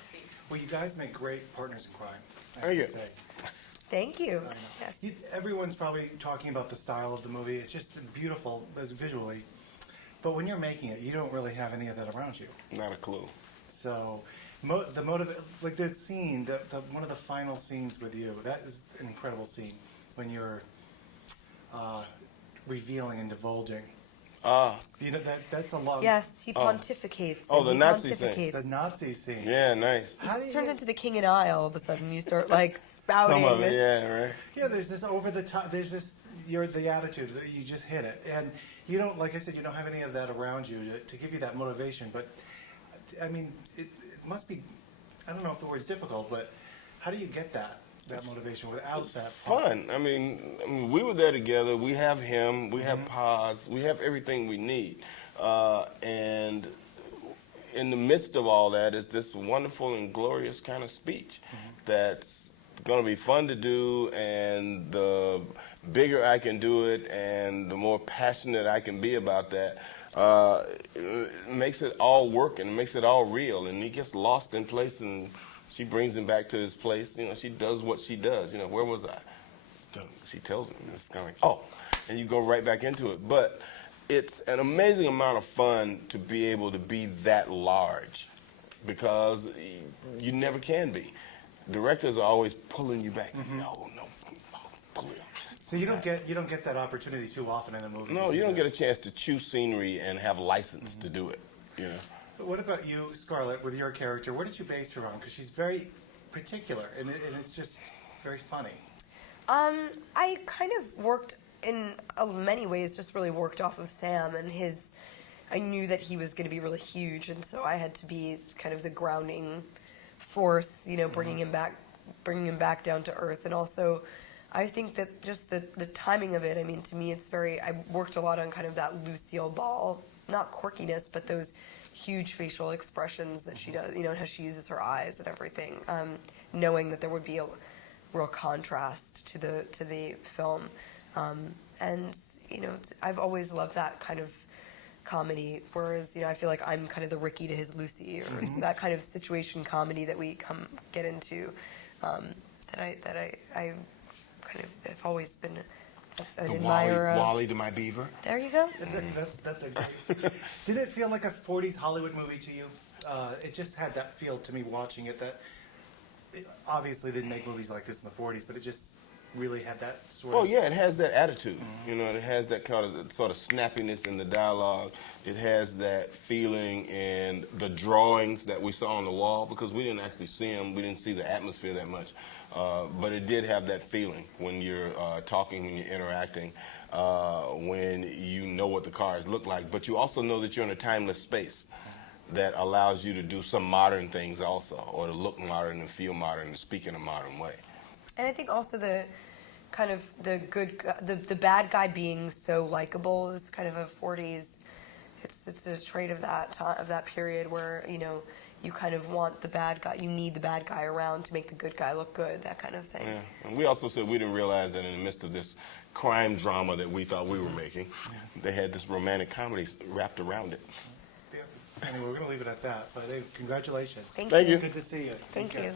speak. Well, you guys make great partners in crime, I Thank have to you. say. Thank you. I know. Yes. Everyone's probably talking about the style of the movie. It's just beautiful visually. But when you're making it, you don't really have any of that around you. Not a clue. So like the scene, one of the final scenes with you, that is an incredible scene when you're revealing and divulging. You know, that's a lot. Yes, he pontificates. Oh, and the he Nazi scene. pontificates. The Nazi scene. Yeah, nice. How do It you turns get- into the King and I all of a sudden. You start like spouting. Some of it, this. yeah, right. Yeah, there's this over the top. There's this the attitude that you just hit it, and you don't, like I said, you don't have any of that around you to give you that motivation. But I mean, it must be. I don't know if the word's difficult, but how do you get that motivation without that? Fun. I mean, we were there together. We have him. We have Paz. We have everything we need. And in the midst of all that is this wonderful and glorious kind of speech that's going to be fun to do, and the bigger I can do it and the more passionate I can be about that, it makes it all work and it makes it all real. And he gets lost in place, and she brings him back to his place. You know, she does what she does. You know, where was I? She tells him. It's kind of like, oh, and you go right back into it. But it's an amazing amount of fun to be able to be that large, because you never can be. Directors are always pulling you back. No, pull it. So you don't get that opportunity too often in a movie. No, you don't get a chance to choose scenery and have license to do it. You know. But what about you, Scarlett, with your character? What did you base her on? Because she's very particular, and it's just very funny. I kind of worked in many ways, just really worked off of Sam and his. I knew that he was going to be really huge, and so I had to be kind of the grounding force, you know, bringing him back down to earth. And also, I think that just the timing of it. I mean, to me, it's very. I worked a lot on kind of that Lucille Ball, not quirkiness, but those huge facial expressions that she does, you know, and how she uses her eyes and everything, knowing that there would be a real contrast to the film, and you know, I've always loved that kind of comedy, whereas, you know, I feel like I'm kind of the Ricky to his Lucy, or it's that kind of situation comedy that we get into, that I kind of have always been an admirer of. Wally to my Beaver. There you go. That's a great. Did it feel like a 40s Hollywood movie to you? It just had that feel to me watching it. That obviously they didn't make movies like this in the 40s, but it just really had that sort of. Oh yeah, it has that attitude. You know, it has that kind of sort of snappiness in the dialogue. It has that feeling in the drawings that we saw on the wall, because we didn't actually see them. We didn't see the atmosphere that much. But it did have that feeling when you're talking, when you're interacting, when you know what the cars look like, but you also know that you're in a timeless space that allows you to do some modern things also, or to look modern and feel modern and speak in a modern way. And I think also the kind of the bad guy being so likable is kind of a 40s. It's a trait of that time, of that period, where, you know, you kind of want the bad guy, you need the bad guy around to make the good guy look good, that kind of thing. Yeah. And we also said we didn't realize that in the midst of this crime drama that we thought we were making, they had this romantic comedy wrapped around it. Yeah. Anyway, we're going to leave it at that. But hey, congratulations. Thank Thank you. you. Good to see you. Thank you.